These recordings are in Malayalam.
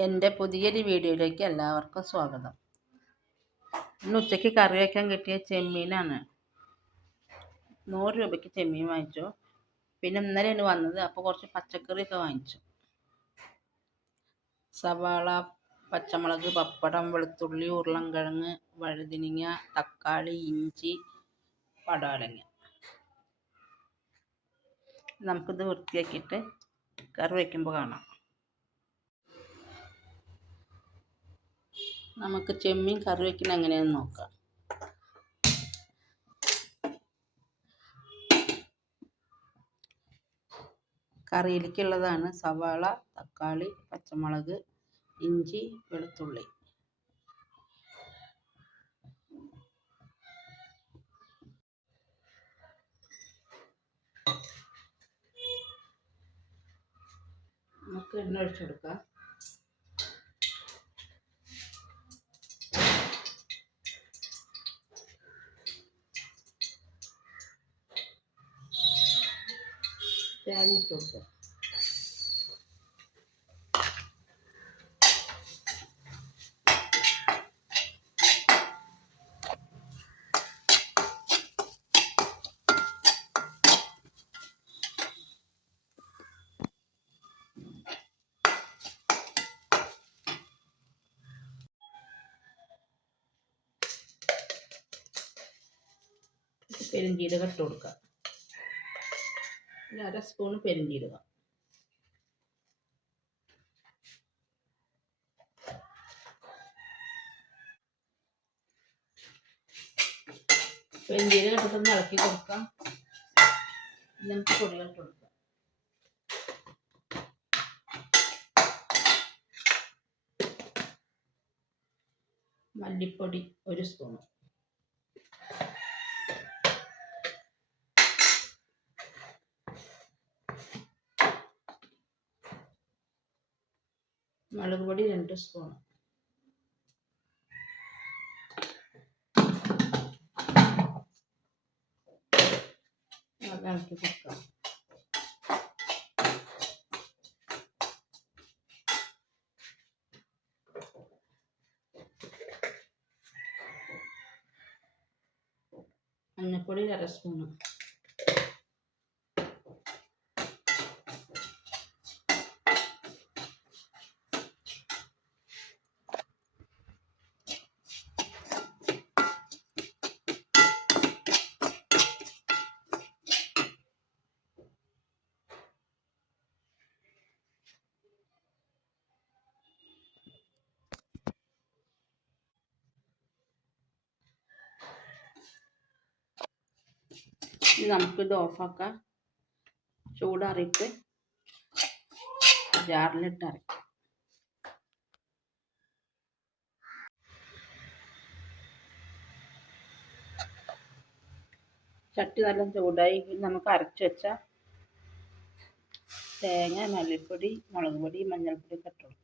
എൻ്റെ പുതിയൊരു വീഡിയോയിലേക്ക് എല്ലാവർക്കും സ്വാഗതം. ഇന്ന് ഉച്ചയ്ക്ക് കറി വയ്ക്കാൻ കിട്ടിയ ചെമ്മീനാണ്. 100 രൂപയ്ക്ക് ചെമ്മീൻ വാങ്ങിച്ചു. പിന്നെ ഇന്നലെയാണ് വന്നത്, അപ്പോൾ കുറച്ച് പച്ചക്കറിയൊക്കെ വാങ്ങിച്ചു. സവാള, പച്ചമുളക്, പപ്പടം, വെളുത്തുള്ളി, ഉരുളൻകിഴങ്ങ്, വഴുതനങ്ങ, തക്കാളി, ഇഞ്ചി, പടവലങ്ങ. നമുക്കിത് വൃത്തിയാക്കിയിട്ട് കറി വയ്ക്കുമ്പോൾ കാണാം. നമുക്ക് ചെമ്മീൻ കറി വയ്ക്കുന്നത് എങ്ങനെയാണെന്ന് നോക്കാം. കറിയിലേക്കുള്ളതാണ് സവാള, തക്കാളി, പച്ചമുളക്, ഇഞ്ചി, വെളുത്തുള്ളി. നമുക്ക് എണ്ണ ഒഴിച്ചു കൊടുക്കാം. തേങ്ങ ഇട്ട് കൊടുക്കുക. പെരുംജീരകം ഇട്ട് കൊടുക്കുക. 1/2 സ്പൂൺ പെരുംജീരകം. പെരുംജീരകം ഇട്ടിട്ടൊന്ന് ഇളക്കി കൊടുക്കാം. നമുക്ക് പൊടികൾ ഇട്ട് കൊടുക്കാം. മല്ലിപ്പൊടി 1 സ്പൂൺ, മുളക് പൊടി 2 സ്പൂൺ, ഇളക്കി കൊടുക്കാം. മഞ്ഞൾപ്പൊടി 1/2 സ്പൂൺ. ഇനി നമുക്കിത് ഓഫാക്കാം. ചൂടാറിയിട്ട് ജാറിലിട്ട് അരയ്ക്കാം. ചട്ടി നല്ല ചൂടായി. നമുക്ക് അരച്ച് വെച്ച തേങ്ങ, മല്ലിപ്പൊടി, മുളക് പൊടി, മഞ്ഞൾപ്പൊടി ഒക്കെ ഇട്ട് കൊടുക്കാം.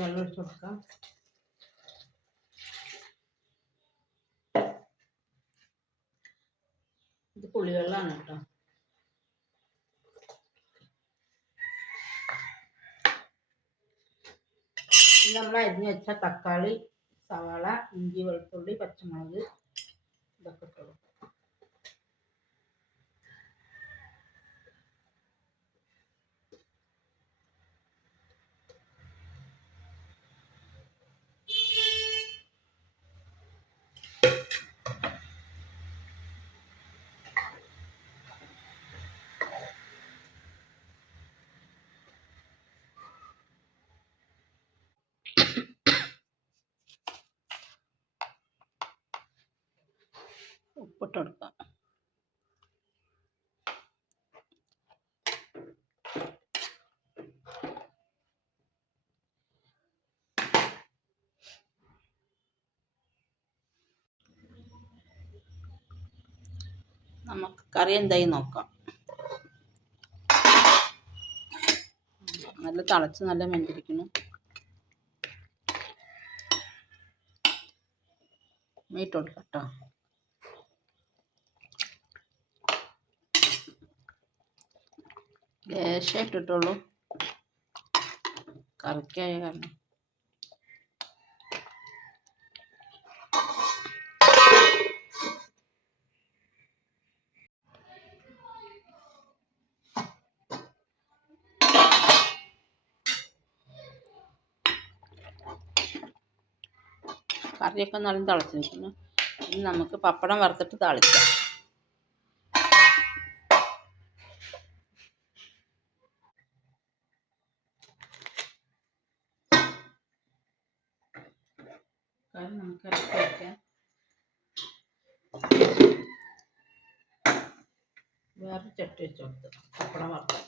വെള്ളം ഒഴിച്ച് കൊടുക്കാം. ഇത് പുളിവെള്ളമാണ് കേട്ടോ. നമ്മൾ അരിഞ്ഞ് വെച്ച തക്കാളി, സവാള, ഇഞ്ചി, വെളുത്തുള്ളി, പച്ചമുളക് ഇതൊക്കെ ഇട്ട് കൊടുക്കാം. ഉപ്പിട്ട് കൊടുക്കാം. നമുക്ക് കറി എന്തായി നോക്കാം. നല്ല തിളച്ച് നല്ല വെന്തിരിക്കുന്നു. മീറ്റ് കൊടുക്കാം കേട്ടോ. ലേശം ഇട്ടിട്ടുള്ളൂ, കറിക്കായ കാരണം. കറിയൊക്കെ നല്ല തിളച്ചിരിക്കുന്നു. ഇനി നമുക്ക് പപ്പടം വറുത്തിട്ട് താളിക്കാം. കറി നമുക്ക് ഇറക്കി വയ്ക്കാം. വേറെ ചട്ടി വെച്ച് കൊടുത്ത് പപ്പടം വറുക്കാം.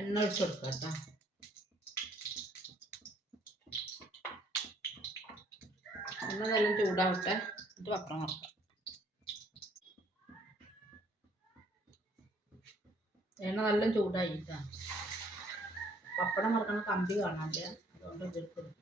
എണ്ണ ഒഴിച്ച് കൊടുക്കാം കേട്ടോ. എണ്ണ നല്ല ചൂടാവട്ടെ, എന്നിട്ട് പപ്പടം വറുക്കാം. എണ്ണ നല്ല ചൂടായിട്ടാ. പപ്പടം വറുക്കണ കമ്പി കാണാനില്ല, അതുകൊണ്ട് ഇതെടുക്കും.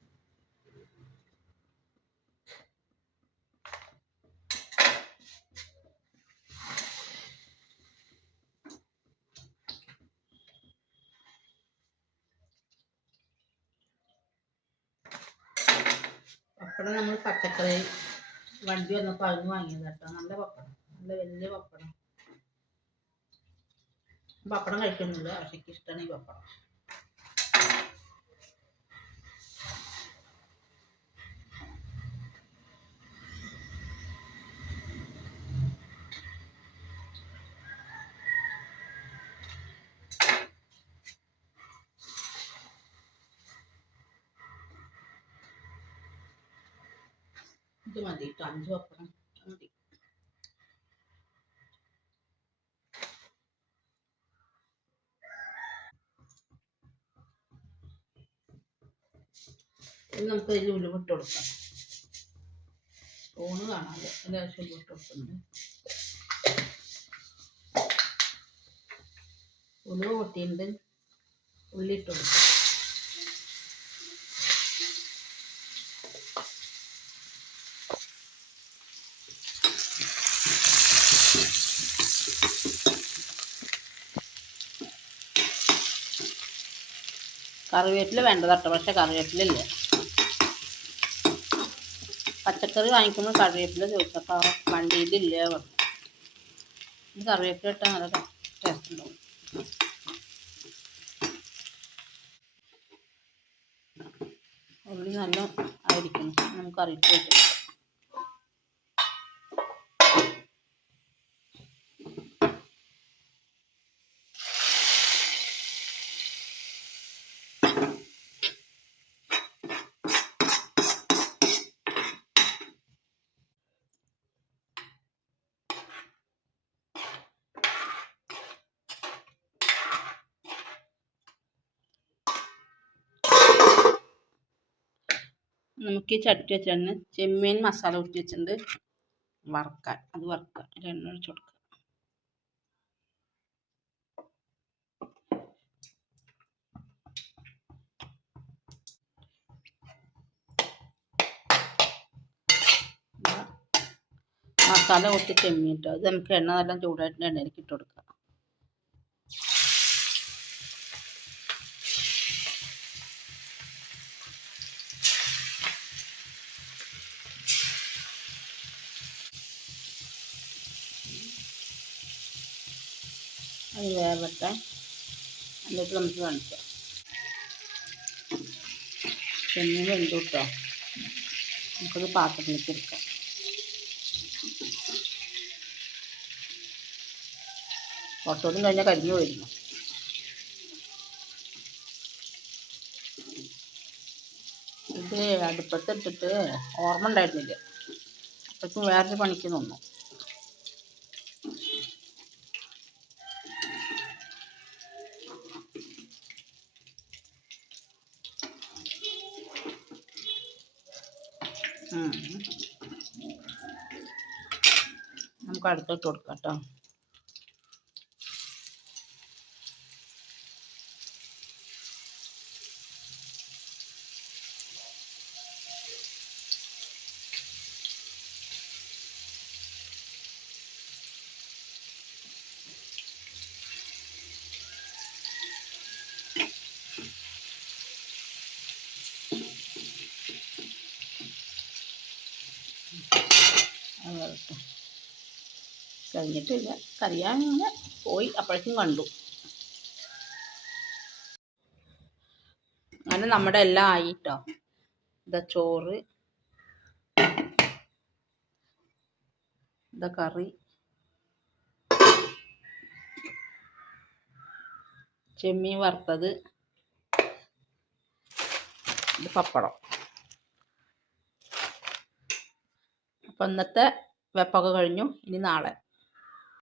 പപ്പടം നമ്മൾ പച്ചക്കറി വണ്ടി വന്നപ്പോൾ അതിന് വാങ്ങിയത് കേട്ടോ. നല്ല പപ്പടം, നല്ല വലിയ പപ്പടം. പപ്പടം കഴിക്കുന്നില്ല, പക്ഷെ എനിക്ക് ഇഷ്ടമാണ് ഈ പപ്പടം. ഇത് മതി കേട്ടോ, 5 പപ്പടം മതി. ഇനി നമുക്ക് അതിൽ ഉലുവിട്ട് കൊടുക്കാം. സ്പൂണ് കാണാതെ ലേശം ഉലുവിട്ട് കൊടുക്കുന്നുണ്ട്. ഉലുവ പൊട്ടിയിട്ട് ഉള്ളിയിട്ട് കൊടുക്കാം. കറിവേപ്പില വേണ്ടതട്ടോ, പക്ഷെ കറിവേപ്പിലില്ല. പച്ചക്കറി വാങ്ങിക്കുമ്പോൾ കറിവേപ്പില ചോദിച്ചപ്പോൾ വണ്ടിയിലില്ല പറഞ്ഞു. ഈ കറിവേപ്പില ഇട്ടാൽ നല്ല ടേസ്റ്റ് ഉണ്ടാവും. ഉള്ളി നല്ല ആയിരിക്കണം, നമുക്ക് കറിയിട്ട് വെക്കാം. നമുക്ക് ഈ ചട്ടി വെച്ച് തന്നെ ചെമ്മീൻ മസാല ഊറ്റി വെച്ചിട്ടുണ്ട് വറുക്കാൻ. അത് വറുക്കാം. എണ്ണ ഒഴിച്ച് കൊടുക്കുക. മസാല ഊറ്റി ചെമ്മീൻ ഇട്ടോ, അത് നമുക്ക് എണ്ണ നല്ല ചൂടായിട്ട് എണ്ണയിലേക്ക് ഇട്ട് കൊടുക്കുക. അത് വേവട്ടെ, എന്നിട്ട് നമുക്ക് കാണിക്കാം. ചെമ്മീൻ വെന്തു കേട്ടോ. നമുക്കത് പാത്രത്തിലേക്ക് എടുക്കാം. കുറച്ചുകൂടി കഴിഞ്ഞാൽ കരിഞ്ഞു പോയിരുന്നു. ഇത് അടുപ്പത്തിട്ടിട്ട് ഓർമ്മ ഉണ്ടായിരുന്നില്ല, അപ്പോഴേക്കും വേറൊരു പണിക്ക് നിന്നു. ഉം. നമുക്ക് അടുത്തിട്ട് കൊടുക്കാം കേട്ടോ. കഴിഞ്ഞിട്ടില്ല, കറിയാൻ ഇങ്ങനെ പോയി അപ്പോഴേക്കും കണ്ടു. അങ്ങനെ നമ്മുടെ എല്ലാം ആയിട്ടോ. ഇതാ ചോറ്, ഇതാ കറി, ചെമ്മീൻ വറുത്തത്, ഇത് പപ്പടം. അപ്പം ഇന്നത്തെ വെപ്പൊക്കെ കഴിഞ്ഞു. ഇനി നാളെ